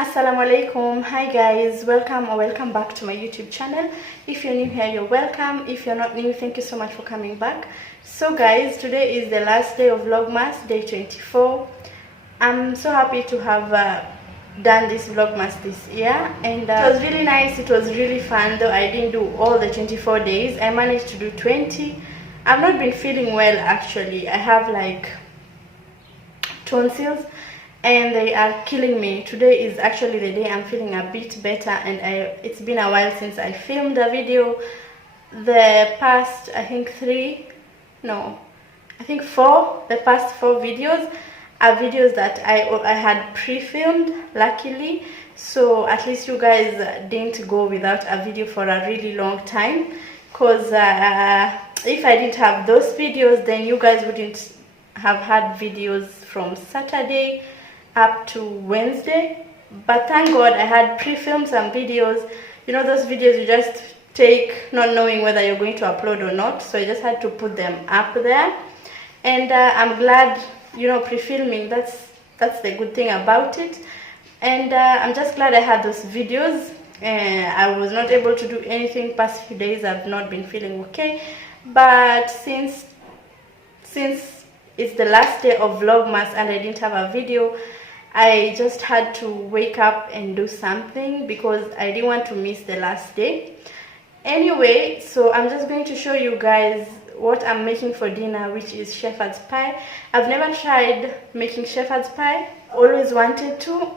Assalamu alaikum. Hi guys, welcome back to my YouTube channel. If you're new here, you're welcome. If you're not new, thank you so much for coming back. So guys, today is the last day of vlogmas, day 24. I'm so happy to have done this vlogmas this year, and it was really nice. It was really fun, though I didn't do all the 24 days. I managed to do 20. I've not been feeling well actually. I have like tonsils and they are killing me. Today is actually the day I'm feeling a bit better, and it's been a while since I filmed a video. The past I think four, the past 4 videos are videos that I had pre-filmed, luckily, so at least you guys didn't go without a video for a really long time, because if I didn't have those videos, then you guys wouldn't have had videos from Saturday up to Wednesday. But thank God I had pre-filmed some videos. You know, those videos you just take not knowing whether you're going to upload or not, so I just had to put them up there. And I'm glad, you know, pre-filming, that's the good thing about it. And I'm just glad I had those videos. I was not able to do anything past few days. I've not been feeling okay, but since it's the last day of vlogmas and I didn't have a video, I just had to wake up and do something because I didn't want to miss the last day. Anyway, so I'm just going to show you guys what I'm making for dinner, which is shepherd's pie. I've never tried making shepherd's pie, always wanted to,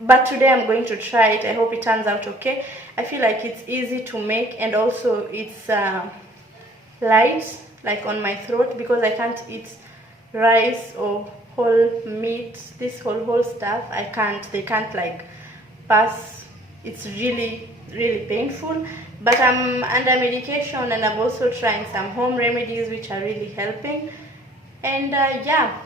but today I'm going to try it. I hope it turns out okay. I feel like it's easy to make, and also it's light, like on my throat, because I can't eat rice or whole meat, this whole stuff. They can't like pass. It's really painful, but I'm under medication, and I'm also trying some home remedies which are really helping, and yeah,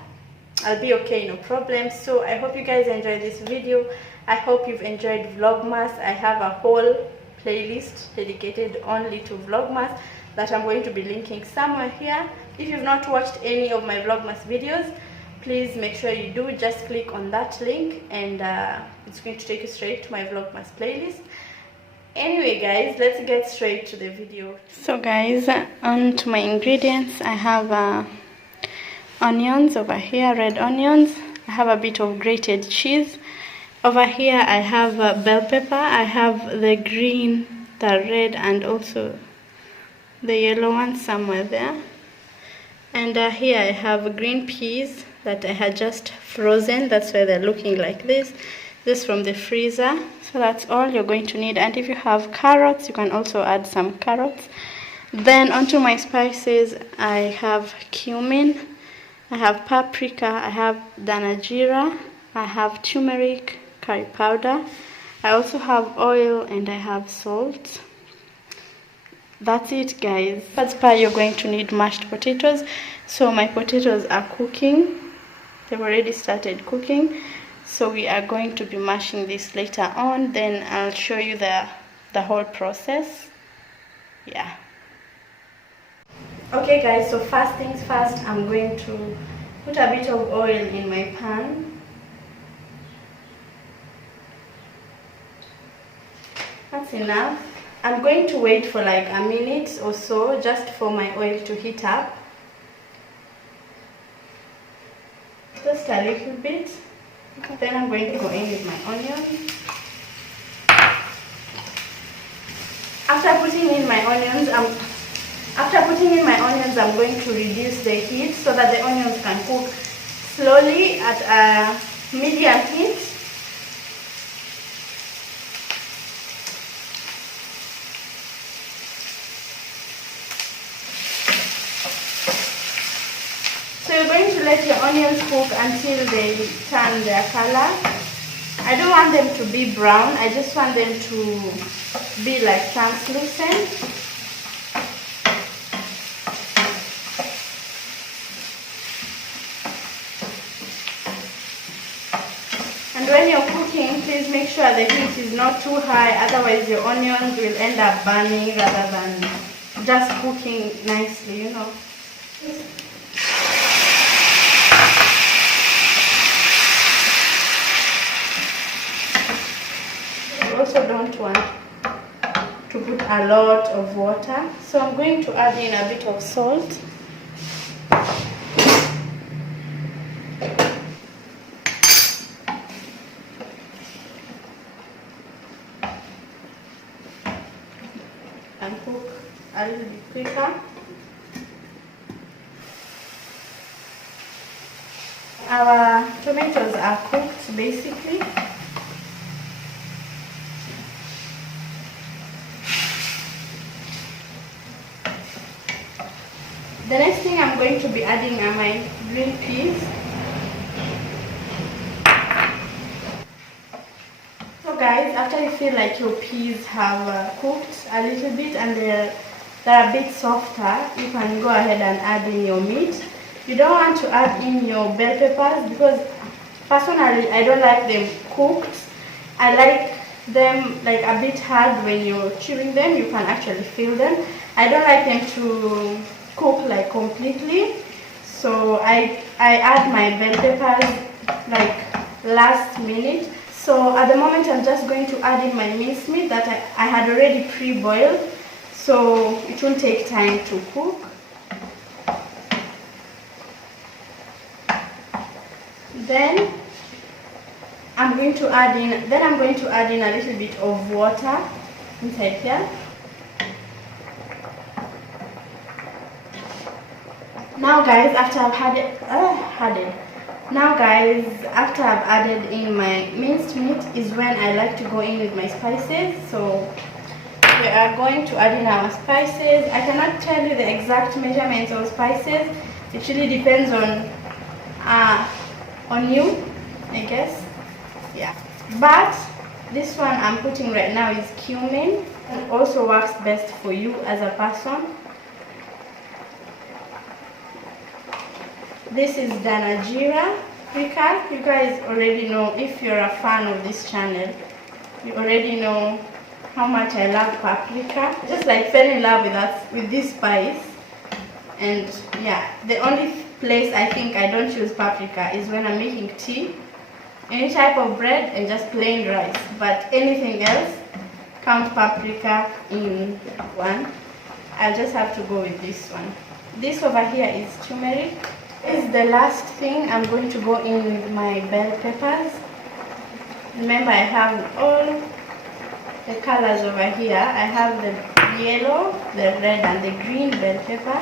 I'll be okay, no problem. So I hope you guys enjoyed this video. I hope you've enjoyed vlogmas. I have a whole playlist dedicated only to vlogmas that I'm going to be linking somewhere here. If you've not watched any of my vlogmas videos, please make sure you do. Just click on that link, and it's going to take you straight to my vlogmas playlist. Anyway guys, let's get straight to the video. So guys, on to my ingredients. I have onions over here, red onions. I have a bit of grated cheese. Over here I have bell pepper. I have the green, the red, and also the yellow one somewhere there. And here I have green peas that I had just frozen. That's why they're looking like this. This from the freezer. So that's all you're going to need. And if you have carrots, you can also add some carrots. Then onto my spices, I have cumin, I have paprika, I have danajira, I have turmeric, curry powder. I also have oil, and I have salt. That's it guys. First part, you're going to need mashed potatoes. So my potatoes are cooking. They've already started cooking, so we are going to be mashing this later on. Then I'll show you the whole process. Yeah. Okay guys, so first things first, I'm going to put a bit of oil in my pan. That's enough. I'm going to wait for like a minute or so just for my oil to heat up. Just a little bit. Then I'm going to go in with my onions. After putting in my onions, I'm going to reduce the heat so that the onions can cook slowly at a medium heat. So you're going to let your onions cook until they turn their color. I don't want them to be brown. I just want them to be like translucent. And when you're cooking, please make sure the heat is not too high, otherwise your onions will end up burning rather than just cooking nicely, you know. also don't want to put a lot of water, so I'm going to add in a bit of salt. And cook a little bit quicker. Our tomatoes are cooked basically. The next thing I'm going to be adding are my green peas. So guys, after you feel like your peas have cooked a little bit and they're a bit softer, you can go ahead and add in your meat. You don't want to add in your bell peppers because personally I don't like them cooked. I like them like a bit hard. When you're chewing them, you can actually feel them. I don't like them to cook like completely, so I add my bell peppers like last minute. So at the moment I'm just going to add in my mincemeat that I had already pre-boiled, so it won't take time to cook. Then I'm going to add in a little bit of water inside here. Now guys, after I've added in my minced meat is when I like to go in with my spices. So we are going to add in our spices. I cannot tell you the exact measurements of spices. It really depends on you, I guess. Yeah. But this one I'm putting right now is cumin. It also works best for you as a person. This is Danajira paprika. You guys already know, if you're a fan of this channel, you already know how much I love paprika. Just like fell in love with this spice. And yeah, the only place I think I don't use paprika is when I'm making tea, any type of bread, and just plain rice. But anything else, count paprika in one. I'll just have to go with this one. This over here is turmeric. This is the last thing. I'm going to go in with my bell peppers. Remember, I have all the colors over here. I have the yellow, the red, and the green bell pepper.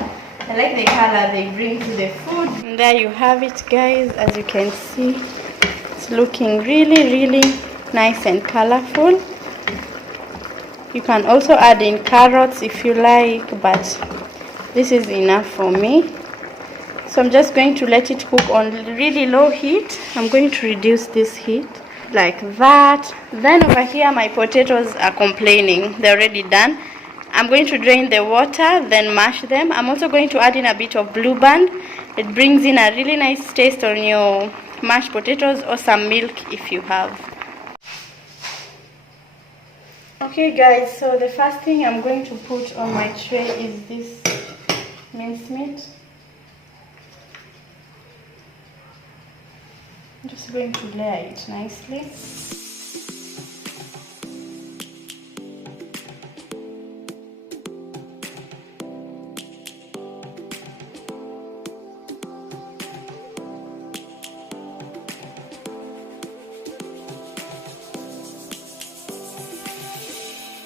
I like the color they bring to the food. And there you have it, guys. As you can see, it's looking really nice and colorful. You can also add in carrots if you like, but this is enough for me. So I'm just going to let it cook on really low heat. I'm going to reduce this heat like that. Then over here my potatoes are complaining. They're already done. I'm going to drain the water, then mash them. I'm also going to add in a bit of Blue Band. It brings in a really nice taste on your mashed potatoes, or some milk if you have. Okay guys, so the first thing I'm going to put on my tray is this mincemeat. I'm just going to layer it nicely.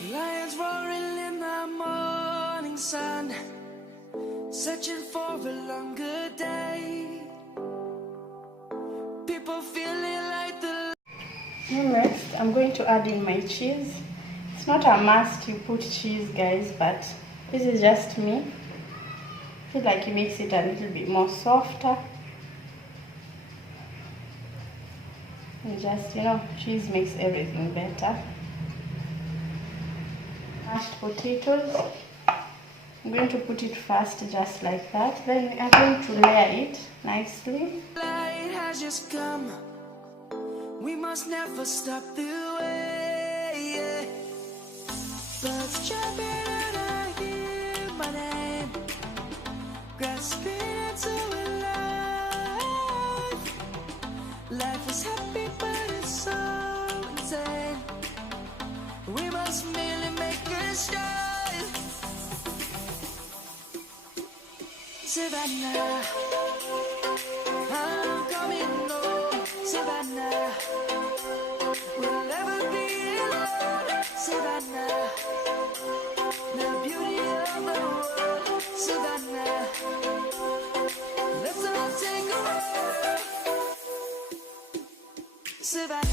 Lions roaring in the morning sun, searching for a longer day. People feeling like the... Next, I'm going to add in my cheese. It's not a must you put cheese, guys, but this is just me. I feel like it makes it a little bit more softer. And just, you know, cheese makes everything better. Mashed potatoes. I'm going to put it first just like that. Then I'm going to layer it nicely. Light has just come. We must never stop the way. Yeah. Birds jumping and I hear my name, grasping into life. Life is happy but it's so insane. Savannah, I'm coming home, Savannah. We'll never be alone, Savannah. The beauty of the world, Savannah. Let's all take a walk, Savannah.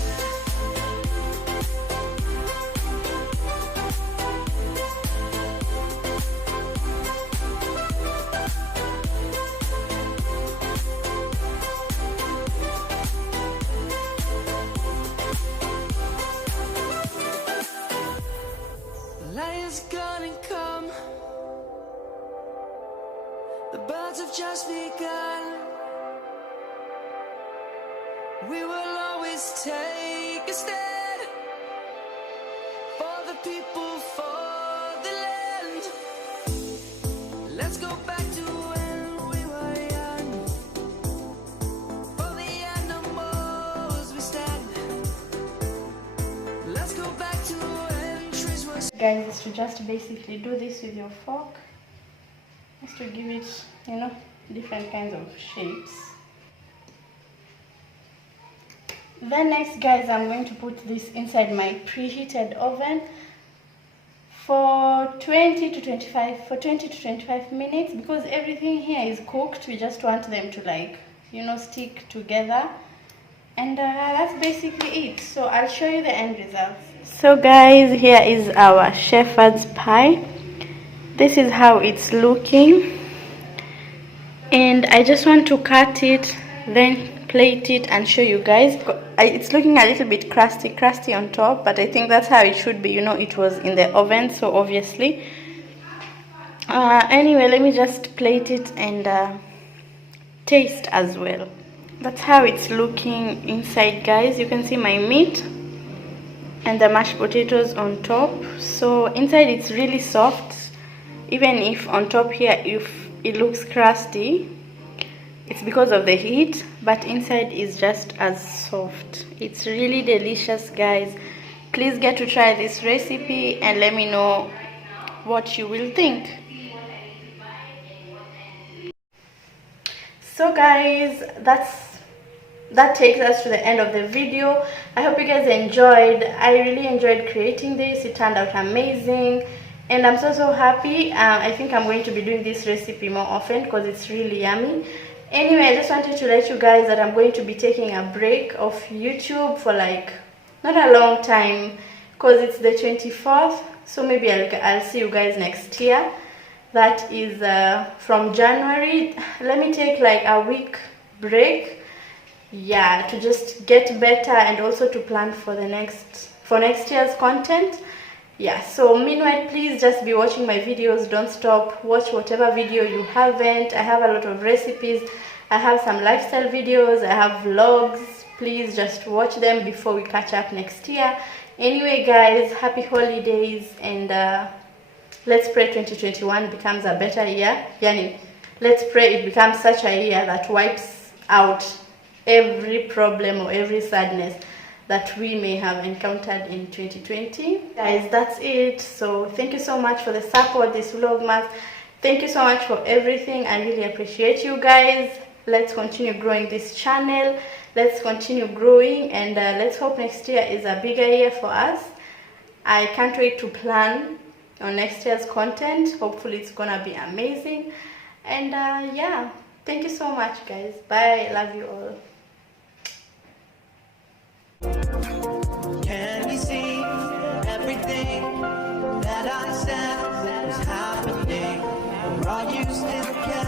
Light is gonna come. The birds have just begun. We will always take a stand for the people, for the land. Let's go back to when we were young. For the animals we stand. Let's go back to when trees were. Guys, is to just basically do this with your fork, just to give it, you know, different kinds of shapes. Then next, guys, I'm going to put this inside my preheated oven for 20 to 25 minutes, because everything here is cooked. We just want them to, like, you know, stick together, and that's basically it. So I'll show you the end results. So guys, here is our shepherd's pie. This is how it's looking, and I just want to cut it, then plate it and show you guys. It's looking a little bit crusty on top, but I think that's how it should be. You know, it was in the oven, so obviously. Anyway, let me just plate it and taste as well. That's how it's looking inside, guys. You can see my meat and the mashed potatoes on top. So inside it's really soft, even if on top here if it looks crusty, it's because of the heat, but inside is just as soft. It's really delicious, guys. Please get to try this recipe and let me know what you will think. So guys, that takes us to the end of the video. I hope you guys enjoyed. I really enjoyed creating this. It turned out amazing, and I'm so happy. I think I'm going to be doing this recipe more often because it's really yummy. Anyway, I just wanted to let you guys that I'm going to be taking a break of YouTube for, like, not a long time, because it's the 24th, so maybe I'll see you guys next year. That is from January. Let me take like a week break, yeah, to just get better and also to plan for the next year's content. Yeah, so meanwhile, please just be watching my videos. Don't stop. Watch whatever video you haven't. I have a lot of recipes. I have some lifestyle videos. I have vlogs. Please just watch them before we catch up next year. Anyway, guys, happy holidays, and let's pray 2021 becomes a better year. Yani, let's pray it becomes such a year that wipes out every problem or every sadness that we may have encountered in 2020. Guys, that's it. So thank you so much for the support, this vlogmas. Thank you so much for everything. I really appreciate you guys. Let's continue growing this channel. Let's continue growing, and let's hope next year is a bigger year for us. I can't wait to plan on next year's content. Hopefully it's gonna be amazing. And yeah, thank you so much, guys. Bye. Love you all. Can you see everything that I said was happening? We're all used to the